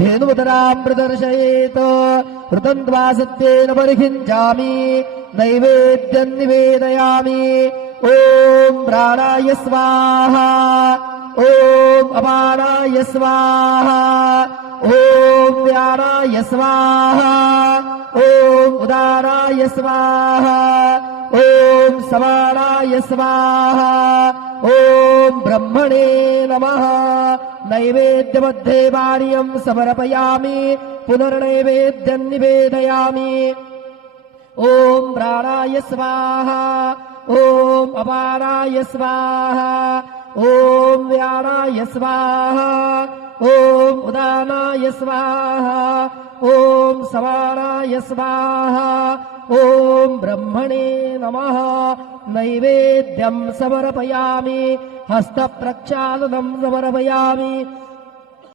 धेनुमुदरां प्रदर्शयेत् ऋतन्त्वा सत्येन परिहिञ्चामि नैवेद्यं निवेदयामि। ॐ प्राणाय स्वाहा, ॐ अपानाय स्वाहा, ॐ व्यानाय स्वाहा, ॐ उदानाय स्वाहा, ॐ समानाय स्वाहा, ॐ ब्रह्मणे नमः। नैवेद्यमध्ये वार्यं समर्पयामि पुनर्नैवेद्यं निवेदयामि। ॐ प्राणाय स्वाहा, ॐ अपानाय स्वाहा, ॐ व्यानाय स्वाहा, ॐ उदानाय स्वाहा, ॐ समानाय स्वाहा, ॐ ब्रह्मणे नमः। नैवेद्यं समर्पयामि, हस्तप्रक्षालनं समर्पयामि।